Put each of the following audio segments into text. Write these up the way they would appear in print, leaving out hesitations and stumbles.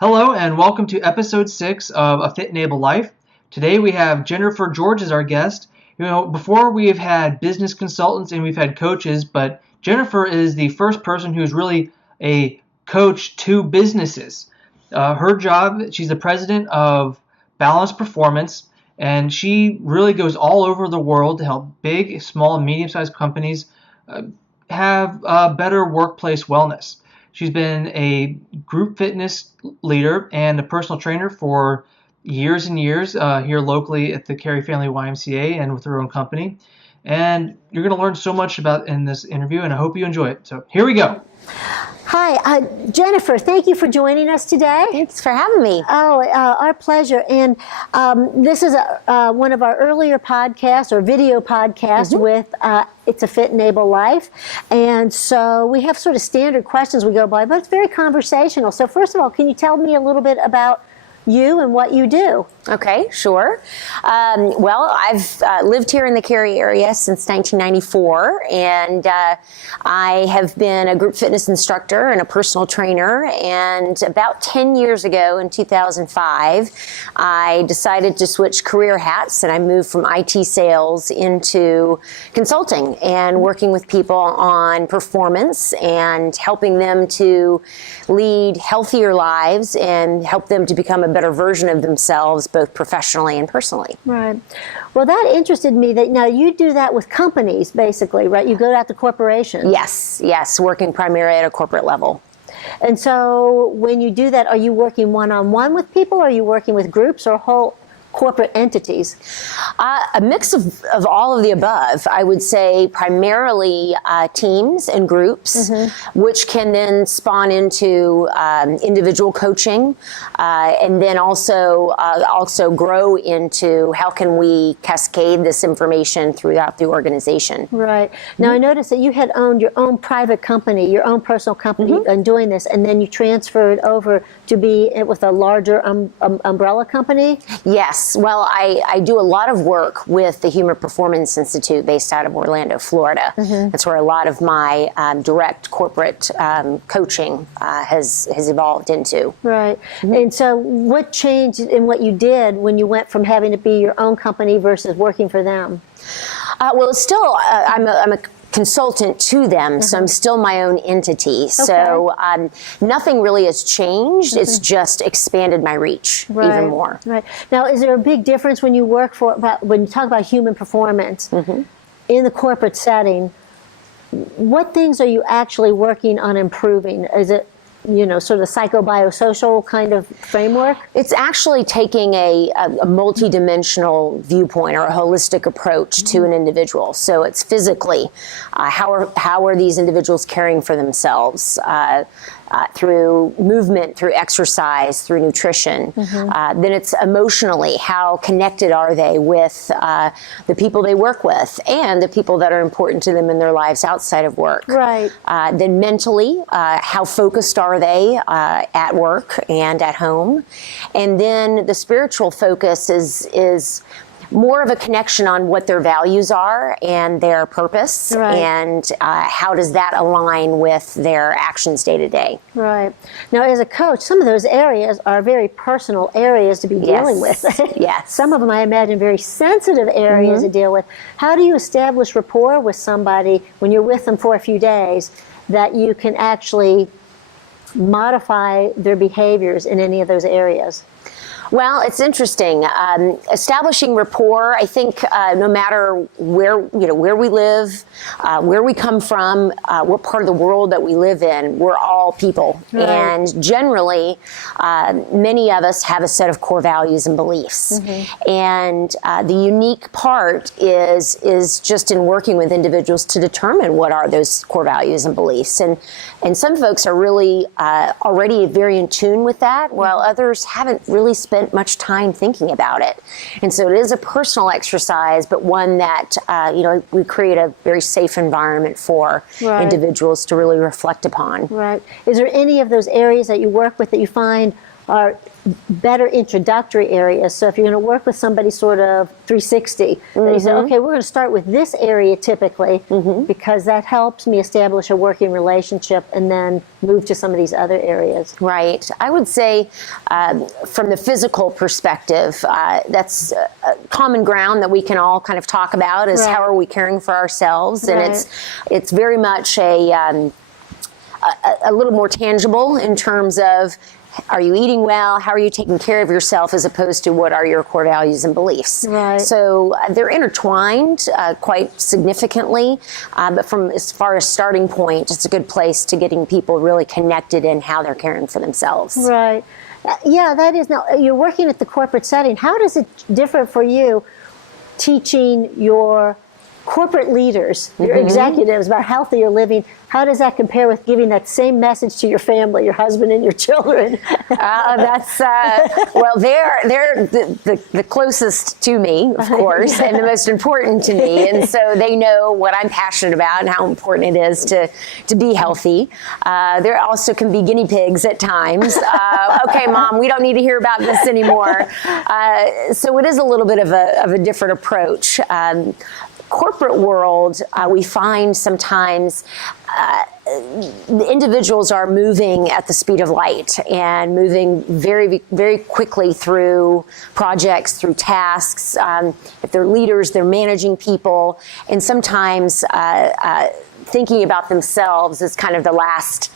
Hello and welcome to episode 6 of A Fit and Able Life. Today we have Jennifer George as our guest. Before we've had business consultants and we've had coaches, but Jennifer is the first person who's really a coach to businesses. Her job, she's the president of Balanced Performance, and she really goes all over the world to help big, small, and medium-sized companies have better workplace wellness. She's been a group fitness leader and a personal trainer for years and years here locally at the Cary Family YMCA and with her own company. And you're going to learn so much about in this interview, and I hope you enjoy it. So here we go. Hi, Jennifer, thank you for joining us today. Thanks for having me. Oh, our pleasure. And this is one of our earlier podcasts or video podcasts with It's a Fit and Able Life. And so we have sort of standard questions we go by, but it's very conversational. So first of all, can you tell me a little bit about you and what you do? Okay, sure. Well, I've lived here in the Cary area since 1994, and I have been a group fitness instructor and a personal trainer. And about 10 years ago, in 2005, I decided to switch career hats, and I moved from IT sales into consulting and working with people on performance and helping them to lead healthier lives and help them to become a better version of themselves, both professionally and personally. Right. Well, that interested me that now you do that with companies, basically, right? You go out to corporations. Yes, working primarily at a corporate level. And so when you do that, are you working one-on-one with people? Or are you working with groups or whole corporate entities? A mix of all of the above. I would say primarily teams and groups, which can then spawn into individual coaching, and then also grow into how can we cascade this information throughout the organization. Right. Now I noticed that you had owned your own private company, your own personal company, and doing this, and then you transferred over to be with a larger umbrella company? Yes. Well, I do a lot of work with the Human Performance Institute based out of Orlando, Florida. That's where a lot of my direct corporate coaching has evolved into. Right. And so what changed in what you did when you went from having to be your own company versus working for them? Well, still, I'm a consultant to them, so I'm still my own entity. Okay. So nothing really has changed. It's just expanded my reach even more. Right. Now, is there a big difference when you work when you talk about human performance in the corporate setting? What things are you actually working on improving? Is it sort of psychobiosocial kind of framework? It's actually taking a multi-dimensional viewpoint or a holistic approach to an individual. So it's physically, how are these individuals caring for themselves? Through movement, through exercise, through nutrition. Then it's emotionally, how connected are they with the people they work with and the people that are important to them in their lives outside of work. Right. Then mentally, how focused are they at work and at home? And then the spiritual focus is more of a connection on what their values are and their purpose, and how does that align with their actions day to day. Right. Now, as a coach, some of those areas are very personal areas to be dealing with. Yes. Some of them, I imagine, very sensitive areas to deal with. How do you establish rapport with somebody when you're with them for a few days that you can actually modify their behaviors in any of those areas? Well, it's interesting. Establishing rapport, I think, no matter where we live, where we come from, what part of the world that we live in, we're all people. Right. And generally, many of us have a set of core values and beliefs. And the unique part is just in working with individuals to determine what are those core values and beliefs. And some folks are really already very in tune with that, while others haven't really spent much time thinking about it. And so it is a personal exercise, but one that, we create a very safe environment for individuals to really reflect upon. Right. Is there any of those areas that you work with that you find are better introductory areas. So if you're going to work with somebody sort of 360, then you say, okay, we're going to start with this area typically, because that helps me establish a working relationship and then move to some of these other areas. Right. I would say from the physical perspective, that's common ground that we can all kind of talk about is how are we caring for ourselves? And it's very much a little more tangible in terms of, are you eating well? How are you taking care of yourself, as opposed to what are your core values and beliefs? Right. So they're intertwined quite significantly, but from as far as starting point, it's a good place to getting people really connected in how they're caring for themselves. Right. Yeah, that is. Now, you're working at the corporate setting. How does it differ for you teaching your corporate leaders, your executives, about healthier living? How does that compare with giving that same message to your family, your husband and your children? That's well, they're the closest to me, of course, and the most important to me, and so they know what I'm passionate about and how important it is to be healthy. There also can be guinea pigs at times. Okay, Mom, we don't need to hear about this anymore. So it is a little bit of a different approach. Corporate world, we find sometimes the individuals are moving at the speed of light and moving very, very quickly through projects, through tasks. If they're leaders, they're managing people, and sometimes thinking about themselves is kind of the last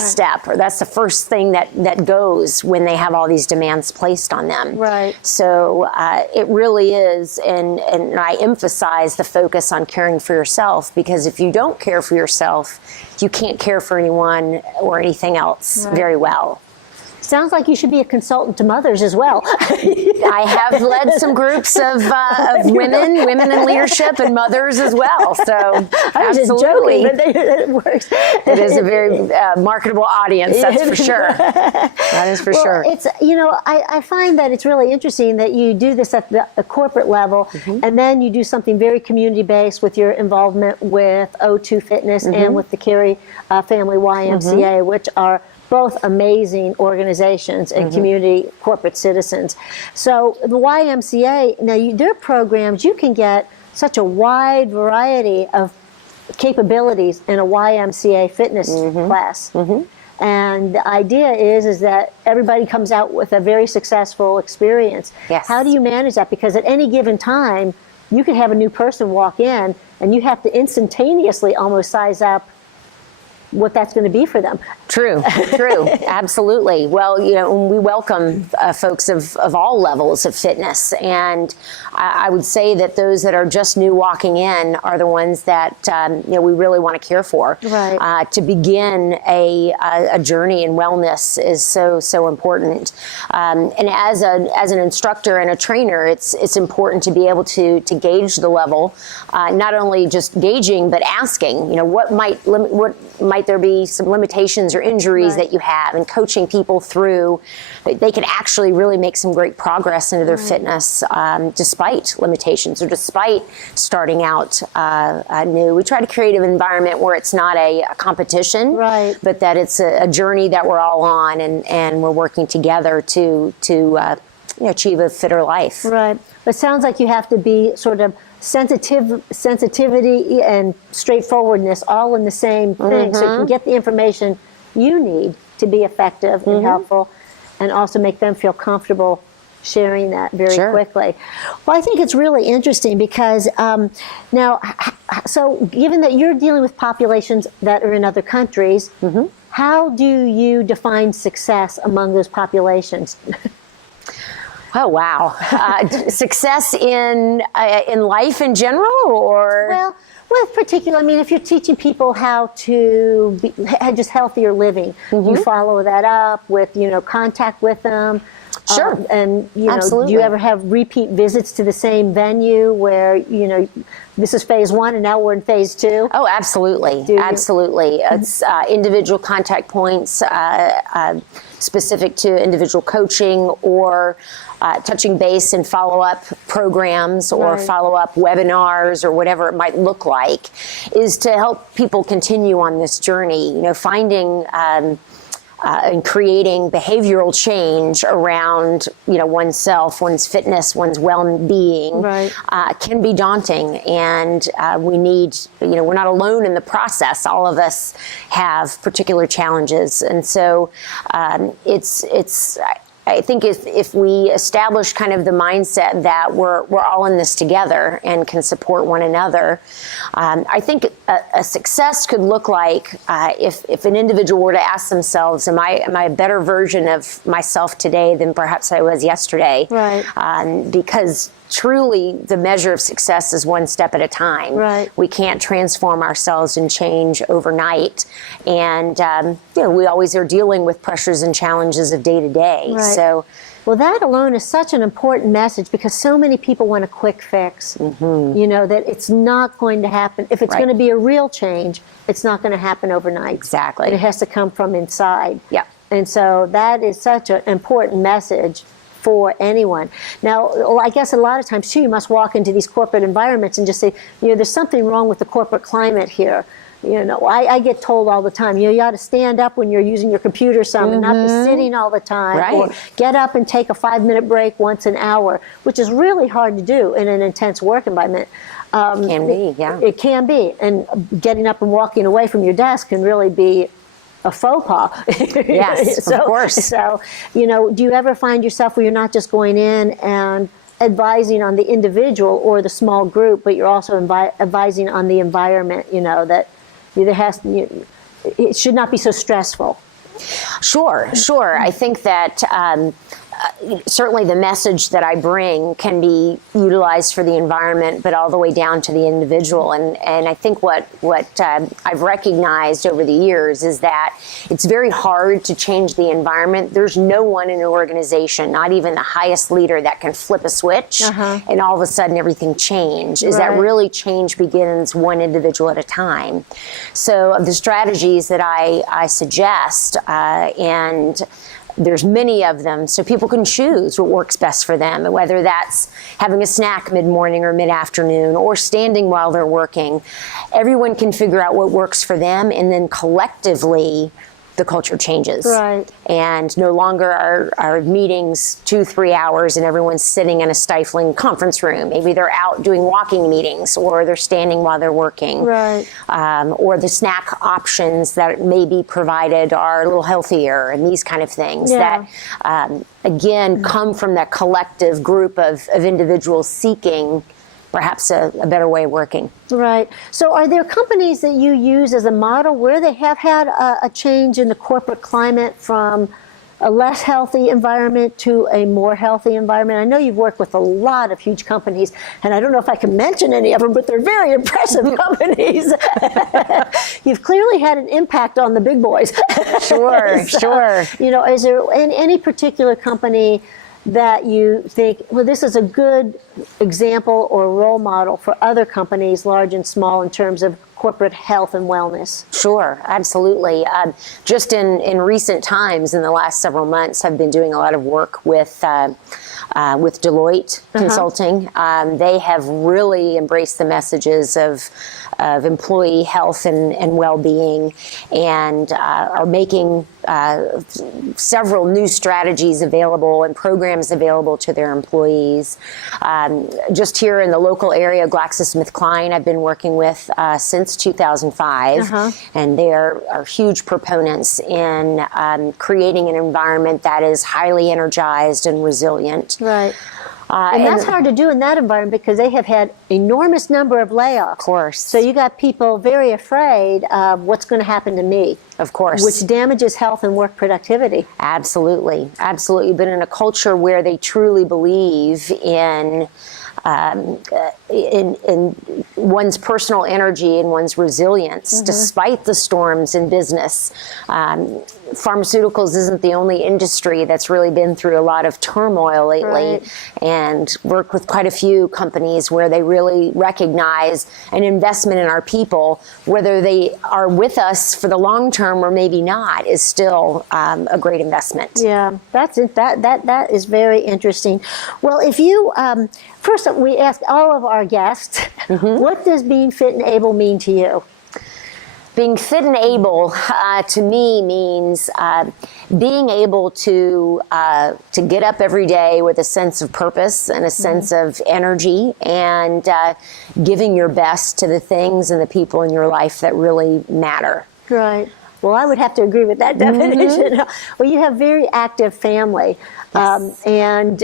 step, or that's the first thing that goes when they have all these demands placed on them. Right. So it really is, and I emphasize the focus on caring for yourself, because if you don't care for yourself, you can't care for anyone or anything else very well. Sounds like you should be a consultant to mothers as well. I have led some groups of women in leadership and mothers as well. So I'm just joking, but it works. It is a very marketable audience, that's for sure. That is for sure. It's, I find that it's really interesting that you do this at the corporate level, and then you do something very community-based with your involvement with O2 Fitness and with the Cary Family YMCA, which are both amazing organizations and community corporate citizens. So the YMCA, now their programs, you can get such a wide variety of capabilities in a YMCA fitness class. And the idea is that everybody comes out with a very successful experience. Yes. How do you manage that? Because at any given time, you could have a new person walk in and you have to instantaneously almost size up what that's going to be for them. True, absolutely. Well, we welcome folks of all levels of fitness, and I would say that those that are just new walking in are the ones that we really want to care for. Right. To begin a journey in wellness is so important, and as an instructor and a trainer, it's important to be able to gauge the level, not only just gauging but asking. What might there be some limitations or injuries that you have, and coaching people through, they can actually really make some great progress into their fitness despite limitations or despite starting out new. We try to create an environment where it's not a competition, but that it's a journey that we're all on, and we're working together to achieve a fitter life. Right. It sounds like you have to be sort of sensitivity and straightforwardness all in the same thing, so you can get the information you need to be effective and helpful, and also make them feel comfortable sharing that very quickly. Well, I think it's really interesting because now, so given that you're dealing with populations that are in other countries, how do you define success among those populations? Oh, wow. Success in life in general, or? Well, with particular, if you're teaching people how to be just healthier living, you follow that up with, contact with them. Sure. And, Absolutely. do you ever have repeat visits to the same venue where, this is phase 1 and now we're in phase 2? Oh, absolutely. Absolutely. It's individual contact points specific to individual coaching, or touching base in follow-up programs or follow-up webinars or whatever it might look like, is to help people continue on this journey, finding and creating behavioral change around, oneself, one's fitness, one's well-being, can be daunting. And we need, we're not alone in the process. All of us have particular challenges. And so I think if we establish kind of the mindset that we're all in this together and can support one another, I think a success could look like if an individual were to ask themselves, am I a better version of myself today than perhaps I was yesterday? Right. Because truly the measure of success is one step at a time. Right. We can't transform ourselves and change overnight. And, we always are dealing with pressures and challenges of day to day. Right. So, well, that alone is such an important message because so many people want a quick fix. That it's not going to happen. If it's going to be a real change, it's not going to happen overnight. Exactly. It has to come from inside. Yeah. And so that is such an important message for anyone. Now, I guess a lot of times, too, you must walk into these corporate environments and just say, there's something wrong with the corporate climate here. I get told all the time, you ought to stand up when you're using your computer some and not be sitting all the time. Right. Or get up and take a 5-minute break once an hour, which is really hard to do in an intense work environment. Can be, yeah. It can be. And getting up and walking away from your desk can really be a faux pas. Yes, of course. So, do you ever find yourself where you're not just going in and advising on the individual or the small group, but you're also advising on the environment, that it should not be so stressful? Sure. I think that certainly the message that I bring can be utilized for the environment, but all the way down to the individual. And I think what I've recognized over the years is that it's very hard to change the environment. There's no one in an organization, not even the highest leader, that can flip a switch and all of a sudden everything change. Is that really change begins one individual at a time. So the strategies that I suggest, and there's many of them, so people can choose what works best for them, whether that's having a snack mid-morning or mid-afternoon or standing while they're working. Everyone can figure out what works for them, and then collectively the culture changes. Right. And no longer are meetings 2-3 hours and everyone's sitting in a stifling conference room. Maybe they're out doing walking meetings, or they're standing while they're working. Right. Or the snack options that may be provided are a little healthier, and these kind of things that, again, come from that collective group of individuals seeking perhaps a better way of working. Right. So are there companies that you use as a model where they have had a change in the corporate climate from a less healthy environment to a more healthy environment? I know you've worked with a lot of huge companies, and I don't know if I can mention any of them, but they're very impressive companies. You've clearly had an impact on the big boys. Sure. Is there any particular company that you think, well, this is a good example or role model for other companies, large and small, in terms of corporate health and wellness? Sure, absolutely. Just in recent times, in the last several months, I've been doing a lot of work with Deloitte Consulting. They have really embraced the messages of employee health and well-being, and are making several new strategies available and programs available to their employees. Just here in the local area, GlaxoSmithKline, I've been working with since 2005, and they are huge proponents in creating an environment that is highly energized and resilient. Right. And that's hard to do in that environment because they have had enormous number of layoffs. Of course. So you got people very afraid of what's going to happen to me. Of course. Which damages health and work productivity. Absolutely. But in a culture where they truly believe in one's personal energy and one's resilience, despite the storms in business. Pharmaceuticals isn't the only industry that's really been through a lot of turmoil lately, and work with quite a few companies where they really recognize an investment in our people, whether they are with us for the long term or maybe not, is still a great investment. Yeah, that's it. That is very interesting. Well, if you first, we ask all of our guests, what does being fit and able mean to you? Being fit and able to me means being able to get up every day with a sense of purpose and a sense of energy, and giving your best to the things and the people in your life that really matter. Right. Well, I would have to agree with that definition. Well, you have very active family, and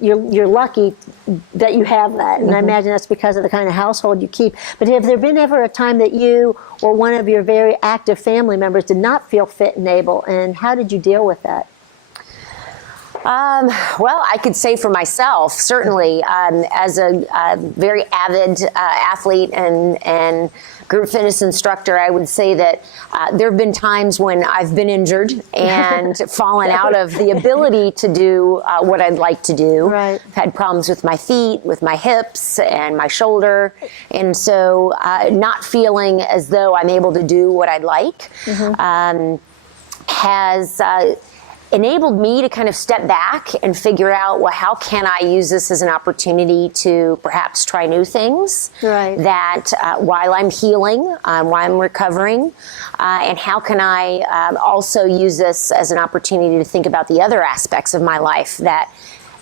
you're lucky that you have that. And I imagine that's because of the kind of household you keep. But have there been ever a time that you or one of your very active family members did not feel fit and able, and how did you deal with that? Well, I could say for myself, certainly, as a very avid athlete and group fitness instructor, I would say that there have been times when I've been injured and fallen out of the ability to do what I'd like to do. Right. I've had problems with my feet, with my hips, and my shoulder. And so not feeling as though I'm able to do what I'd like has enabled me to kind of step back and figure out, well, how can I use this as an opportunity to perhaps try new things that while I'm healing, while I'm recovering, and how can I also use this as an opportunity to think about the other aspects of my life that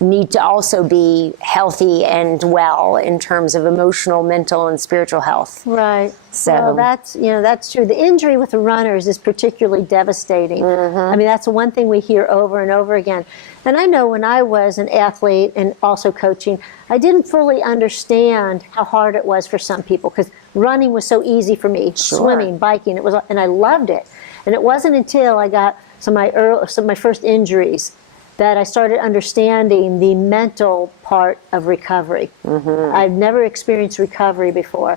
need to also be healthy and well in terms of emotional, mental, and spiritual health. Right. So well, that's true. The injury with the runners is particularly devastating. I mean, that's one thing we hear over and over again. And I know when I was an athlete and also coaching, I didn't fully understand how hard it was for some people, because running was so easy for me. Swimming, biking, and I loved it. And it wasn't until I got some of my first injuries that I started understanding the mental part of recovery. I've never experienced recovery before.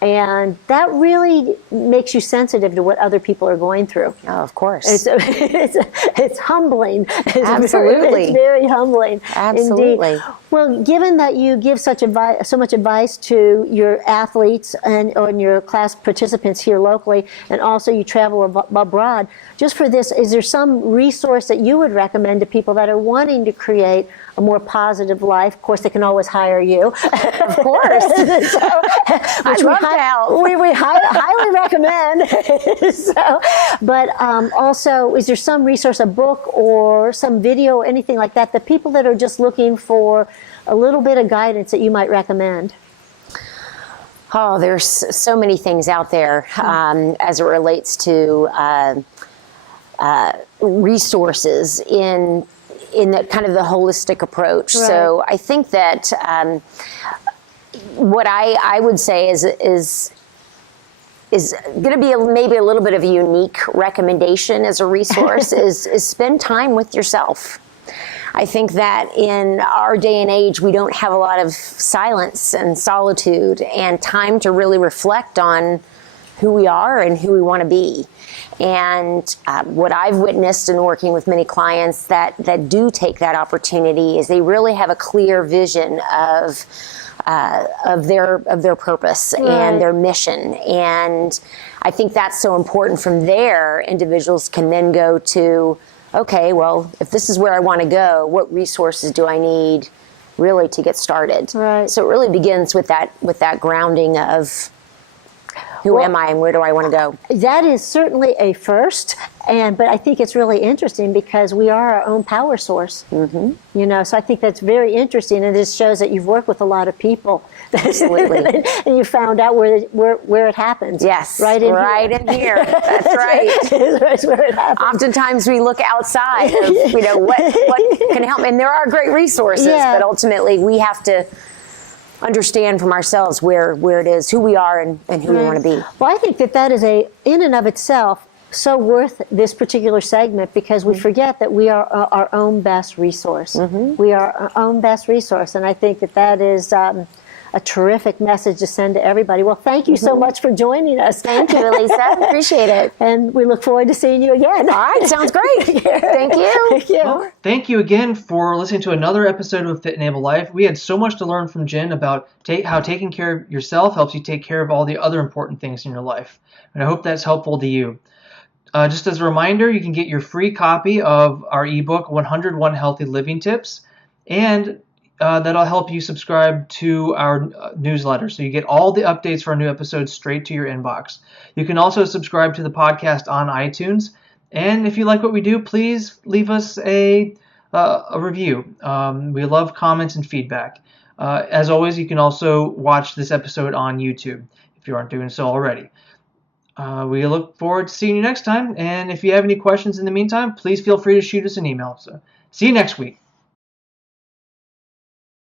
And that really makes you sensitive to what other people are going through. Oh, of course. It's humbling. Absolutely. It's very humbling. Absolutely. Indeed. Well, given that you give so much advice to your athletes and your class participants here locally, and also you travel abroad, just for this, is there some resource that you would recommend to people that are wanting to create a more positive life? Of course, they can always hire you. Of course. I'd love to help. We highly recommend. But also, is there some resource, a book or some video, anything like that, the people that are just looking for a little bit of guidance that you might recommend? Oh, there's so many things out there as it relates to resources in the kind of the holistic approach. Right. So I think that what I would say is going to be maybe a little bit of a unique recommendation as a resource is spend time with yourself. I think that in our day and age, we don't have a lot of silence and solitude and time to really reflect on who we are and who we want to be. And what I've witnessed in working with many clients that do take that opportunity is they really have a clear vision of their purpose and their mission. And I think that's so important. From there, individuals can then go to, okay, well, if this is where I want to go, what resources do I need really to get started? Right. So it really begins with that grounding of who am I and where do I want to go? That is certainly a first, but I think it's really interesting because we are our own power source. So I think that's very interesting, and this shows that you've worked with a lot of people. Absolutely. And you found out where it happens. Yes, right in here. That's right. That's where it happens. Oftentimes we look outside of what can help, and there are great resources, but ultimately we have to understand from ourselves where it is, who we are, and who we want to be. Well, I think that is in and of itself so worth this particular segment, because we forget that we are our own best resource. We are our own best resource, and I think that is a terrific message to send to everybody. Well, thank you so much for joining us. Thank you, Lisa. Appreciate it. And we look forward to seeing you again. All right, sounds great. Thank you. Thank you. Well, thank you again for listening to another episode of Fit and Able Life. We had so much to learn from Jen about how taking care of yourself helps you take care of all the other important things in your life. And I hope that's helpful to you. Just as a reminder, you can get your free copy of our ebook, 101 Healthy Living Tips. And that'll help you subscribe to our newsletter, so you get all the updates for our new episodes straight to your inbox. You can also subscribe to the podcast on iTunes, and if you like what we do, please leave us a review. We love comments and feedback. As always, you can also watch this episode on YouTube if you aren't doing so already. We look forward to seeing you next time, and if you have any questions in the meantime, please feel free to shoot us an email. So, see you next week.